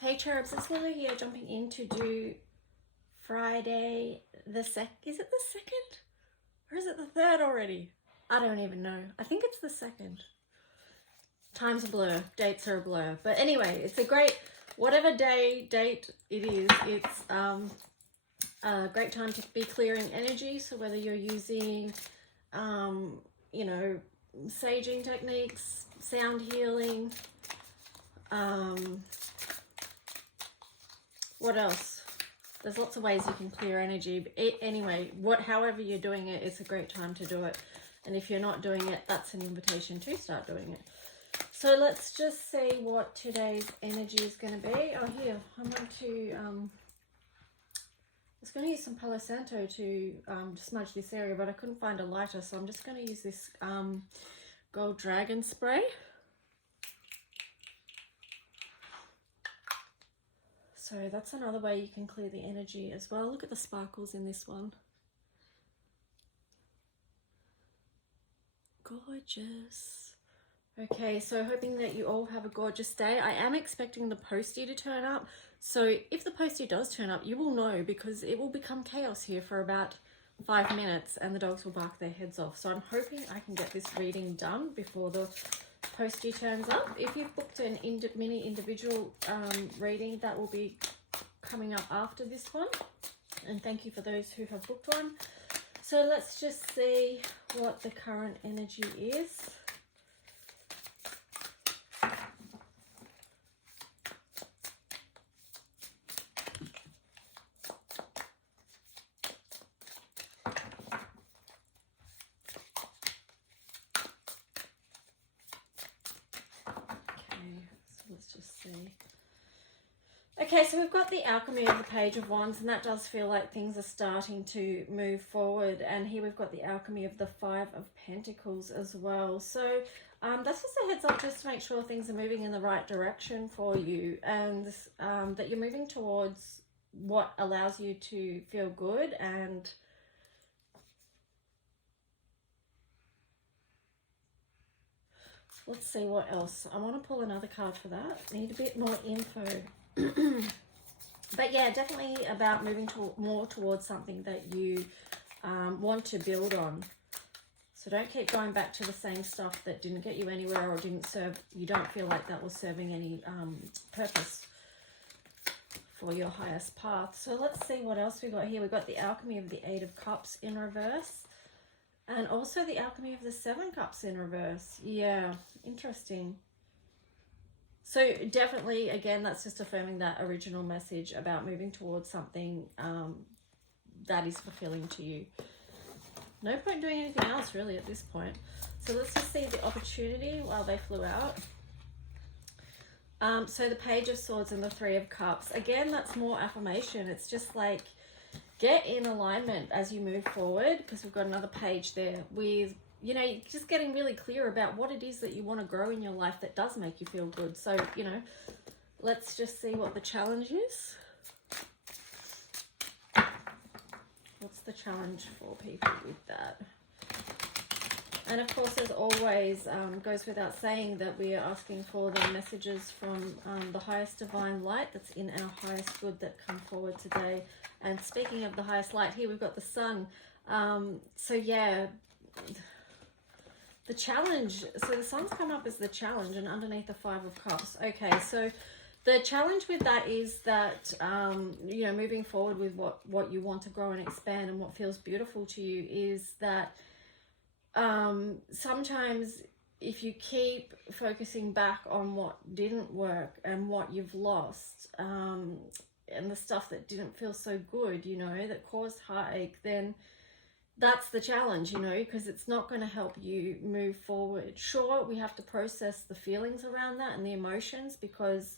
Hey cherubs, it's Lily here, jumping in to do Friday the is it the 2nd? Or is it the 3rd already? I don't even know. I think it's the 2nd. Time's a blur, dates are a blur. But anyway, it's a great, whatever date it is, it's a great time to be clearing energy. So whether you're using, you know, saging techniques, sound healing, what else? There's lots of ways you can clear energy. Anyway, however you're doing it, it's a great time to do it. And if you're not doing it, that's an invitation to start doing it. So let's just see what today's energy is going to be. Oh, here, I'm going to, I was going to use some Palo Santo to smudge this area, but I couldn't find a lighter. So I'm just going to use this Gold Dragon spray. So that's another way you can clear the energy as well. Look at the sparkles in this one. Gorgeous. Okay, so hoping that you all have a gorgeous day. I am expecting the postie to turn up. So if the postie does turn up, you will know, because it will become chaos here for about 5 minutes and the dogs will bark their heads off. So I'm hoping I can get this reading done before the postie turns up. If you've booked an mini individual reading, that will be coming up after this one. And thank you for those who have booked one. So let's just see what the current energy is. Okay, so we've got the alchemy of the Page of Wands, and that does feel like things are starting to move forward. And here we've got the alchemy of the Five of Pentacles as well. So that's just a heads up, just to make sure things are moving in the right direction for you, and that you're moving towards what allows you to feel good. And let's see what else. I want to pull another card for that. Need a bit more info. But yeah, definitely about moving more towards something that you want to build on. So don't keep going back to the same stuff that didn't get you anywhere or didn't serve. You don't feel like that was serving any purpose for your highest path. So let's see what else we got here. We've got the alchemy of the Eight of Cups in reverse, and also the alchemy of the Seven Cups in reverse. Yeah, interesting. So definitely, again, that's just affirming that original message about moving towards something that is fulfilling to you. No point doing anything else really at this point. So let's just see the opportunity while they flew out. So the Page of Swords and the Three of Cups. Again, that's more affirmation. It's just like, get in alignment as you move forward, because we've got another page there with, you know, just getting really clear about what it is that you want to grow in your life that does make you feel good. So, you know, let's just see what the challenge is. What's the challenge for people with that? And of course, as always, goes without saying that we are asking for the messages from the highest divine light that's in our highest good that come forward today. And speaking of the highest light, here we've got the sun. So yeah, the challenge, so the sun's come up as the challenge, and underneath the Five of Cups. Okay, so the challenge with that is that, you know, moving forward with what you want to grow and expand and what feels beautiful to you, is that sometimes if you keep focusing back on what didn't work and what you've lost, and the stuff that didn't feel so good, you know, that caused heartache, then that's the challenge, you know, because it's not going to help you move forward. Sure, we have to process the feelings around that and the emotions, because,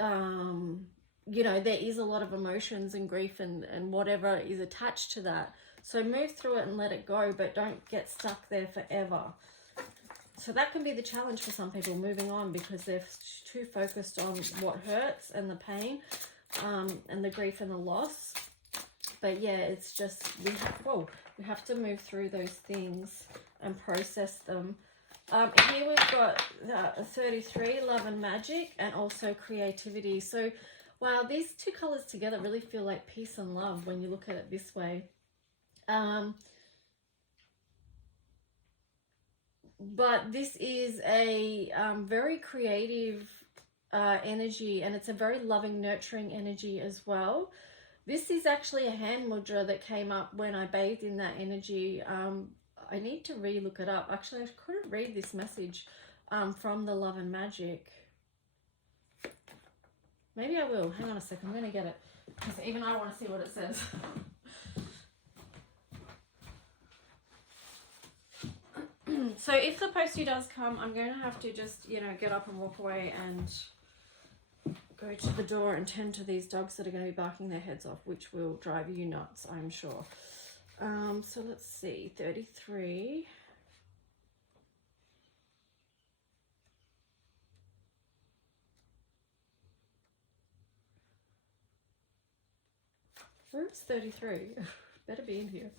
you know, there is a lot of emotions and grief and whatever is attached to that. So move through it and let it go, but don't get stuck there forever. So that can be the challenge for some people, moving on, because they're too focused on what hurts and the pain, and the grief and the loss. But yeah, it's just, we have to move through those things and process them Here we've got 33, love and magic, and also creativity. So, wow, these two colors together really feel like peace and love when you look at it this way. But this is a very creative energy, and it's a very loving, nurturing energy as well. This is actually a hand mudra that came up when I bathed in that energy. I need to re-look it up. Actually, I couldn't read this message from the love and magic. Maybe I will. Hang on a second. I'm going to get it, because even I want to see what it says. So if the postie does come, I'm going to have to just, you know, get up and walk away and go to the door and tend to these dogs that are going to be barking their heads off, which will drive you nuts, I'm sure. So let's see, 33. Where's 33? Better be in here.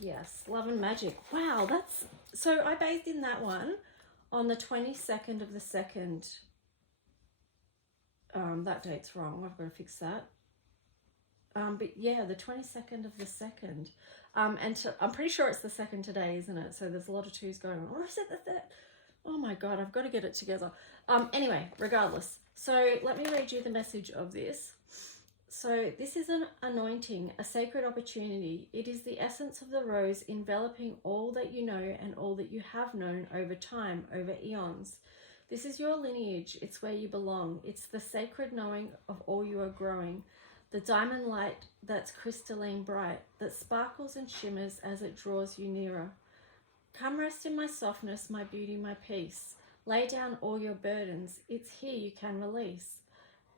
Yes, love and magic. Wow, that's... So I bathed in that one on the 22nd of the 2nd. That date's wrong. I've got to fix that. But yeah, the 22nd of the 2nd. And I'm pretty sure it's the 2nd today, isn't it? So there's a lot of twos going on. Or is it that? Oh my God, I've got to get it together. Anyway, regardless. So let me read you the message of this. So this is an anointing, a sacred opportunity. It is the essence of the rose enveloping all that you know and all that you have known over time, over eons. This is your lineage. It's where you belong. It's the sacred knowing of all you are growing. The diamond light that's crystalline bright, that sparkles and shimmers as it draws you nearer. Come rest in my softness, my beauty, my peace. Lay down all your burdens. It's here you can release.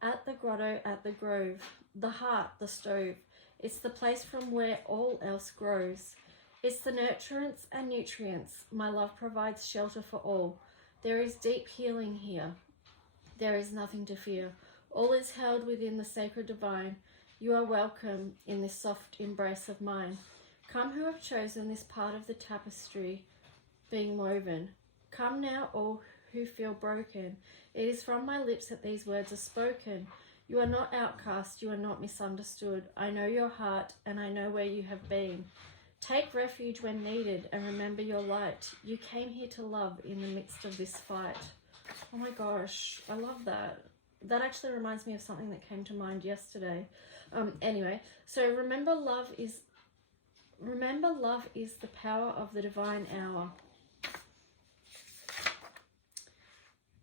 At the grotto, at the grove, the heart, the stove. It's the place from where all else grows. It's the nurturance and nutrients. My love provides shelter for all. There is deep healing here. There is nothing to fear. All is held within the sacred divine. You are welcome in this soft embrace of mine. Come who have chosen this part of the tapestry being woven. Come now all who feel broken. It is from my lips that these words are spoken. You are not outcast, you are not misunderstood. I know your heart and I know where you have been. Take refuge when needed and remember your light. You came here to love in the midst of this fight. Oh my gosh, I love that. That actually reminds me of something that came to mind yesterday. Anyway, so remember love is the power of the divine hour.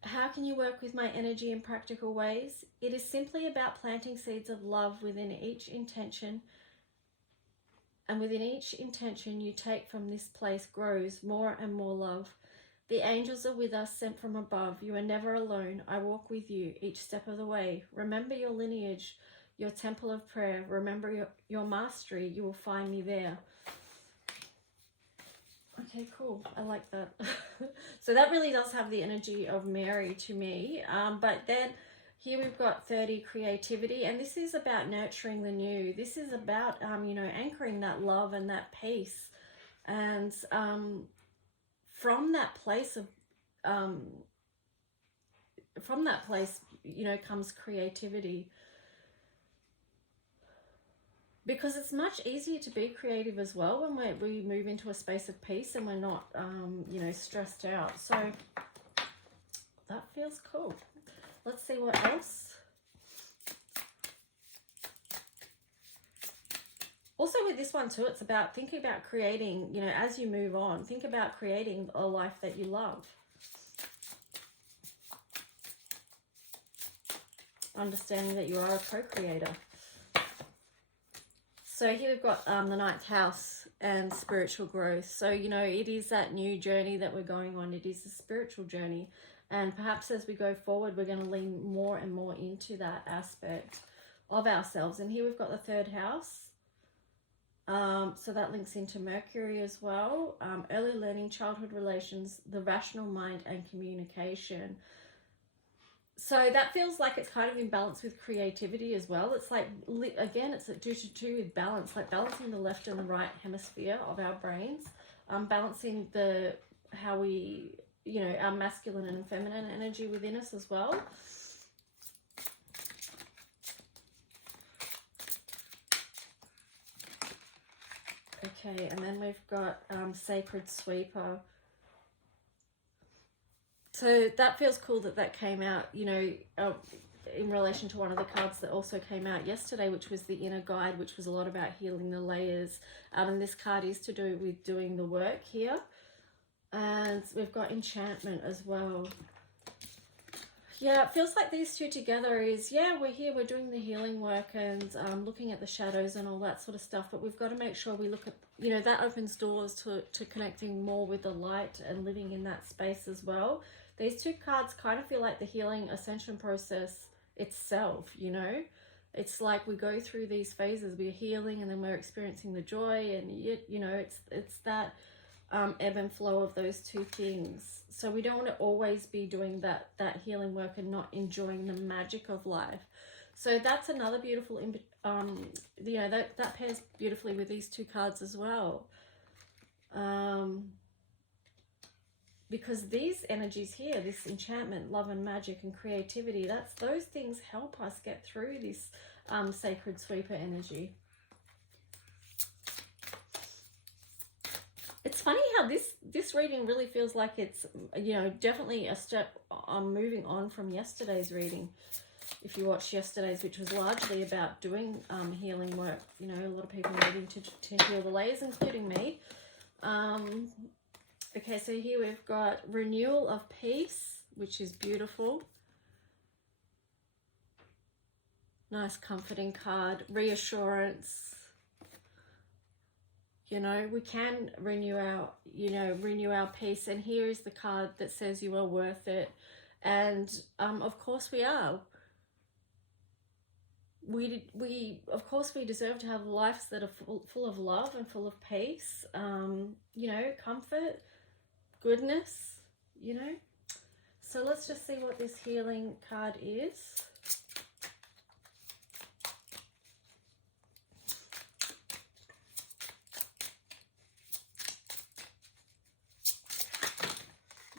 How can you work with my energy in practical ways? It is simply about planting seeds of love within each intention. And within each intention you take from this place grows more and more love. The angels are with us, sent from above. You are never alone. I walk with you each step of the way. Remember your lineage, your temple of prayer. Remember your mastery. You will find me there. Okay, cool. I like that. So that really does have the energy of Mary to me. But then here we've got 30, creativity. And this is about nurturing the new. This is about, anchoring that love and that peace. And from that place, comes creativity. Because it's much easier to be creative as well when we move into a space of peace and we're not, stressed out. So that feels cool. Let's see what else. Also with this one too, it's about thinking about creating, as you move on, think about creating a life that you love. Understanding that you are a co-creator. So here we've got the 9th house and spiritual growth. So, it is that new journey that we're going on. It is a spiritual journey. And perhaps as we go forward, we're going to lean more and more into that aspect of ourselves. And here we've got the 3rd house. So that links into Mercury as well. Early learning, childhood relations, the rational mind and communication. So that feels like it's kind of in balance with creativity as well. It's like, again, it's due to do with balance, like balancing the left and the right hemisphere of our brains, balancing how we, you know, our masculine and feminine energy within us as well. Okay, and then we've got Sacred Sweeper. So that feels cool that came out, you know, in relation to one of the cards that also came out yesterday, which was the Inner Guide, which was a lot about healing the layers. And this card is to do with doing the work here. And we've got Enchantment as well. Yeah, it feels like these two together is, yeah, we're here, we're doing the healing work and looking at the shadows and all that sort of stuff. But we've got to make sure we look at, you know, that opens doors to connecting more with the light and living in that space as well. These two cards kind of feel like the healing ascension process itself, you know. It's like we go through these phases, we're healing and then we're experiencing the joy, and you know, it's that ebb and flow of those two things. So we don't want to always be doing that healing work and not enjoying the magic of life. So that's another beautiful, you know, that pairs beautifully with these two cards as well. Because these energies here, this enchantment, love and magic and creativity, those things help us get through this Sacred Sweeper energy. It's funny how this reading really feels like it's, you know, definitely a step on moving on from yesterday's reading. If you watched yesterday's, which was largely about doing healing work, you know, a lot of people needing to heal the layers, including me. Okay, so here we've got Renewal of Peace, which is beautiful. Nice comforting card. Reassurance. You know, we can renew our peace. And here is the card that says you are worth it. And of course we are. Of course we deserve to have lives that are full of love and full of peace. You know, comfort, goodness, you know. So let's just see what this healing card is.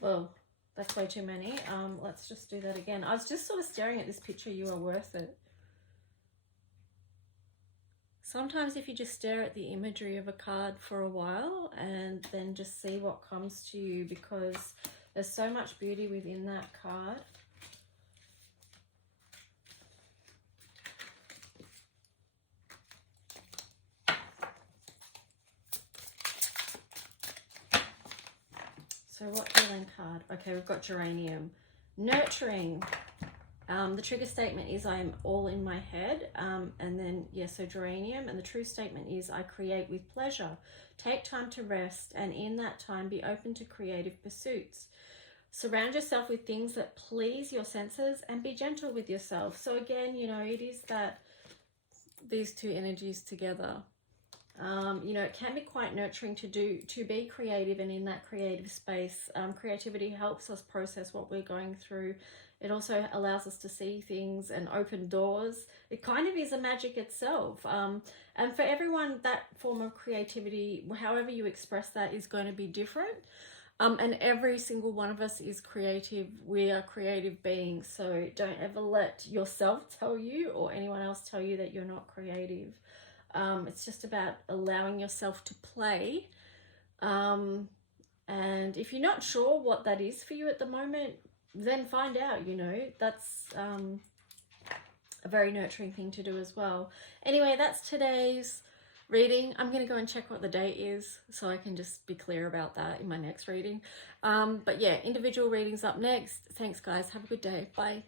Well, that's way too many. Let's just do that again. I was just sort of staring at this picture, you are worth it. Sometimes if you just stare at the imagery of a card for a while and then just see what comes to you, because there's so much beauty within that card. So what healing card? Okay, we've got Geranium. Nurturing. The trigger statement is I am all in my head. And then, yeah, so Geranium. And the true statement is I create with pleasure. Take time to rest, and in that time be open to creative pursuits. Surround yourself with things that please your senses and be gentle with yourself. So again, you know, it is that these two energies together. You know, it can be quite nurturing to be creative, and in that creative space, creativity helps us process what we're going through. It also allows us to see things and open doors. It kind of is a magic itself. And for everyone, that form of creativity, however you express that, is going to be different. And every single one of us is creative. We are creative beings. So don't ever let yourself tell you or anyone else tell you that you're not creative. It's just about allowing yourself to play. And if you're not sure what that is for you at the moment, then find out, you know. That's a very nurturing thing to do as well. Anyway, that's today's reading. I'm going to go and check what the date is so I can just be clear about that in my next reading. But yeah, individual readings up next. Thanks, guys. Have a good day. Bye.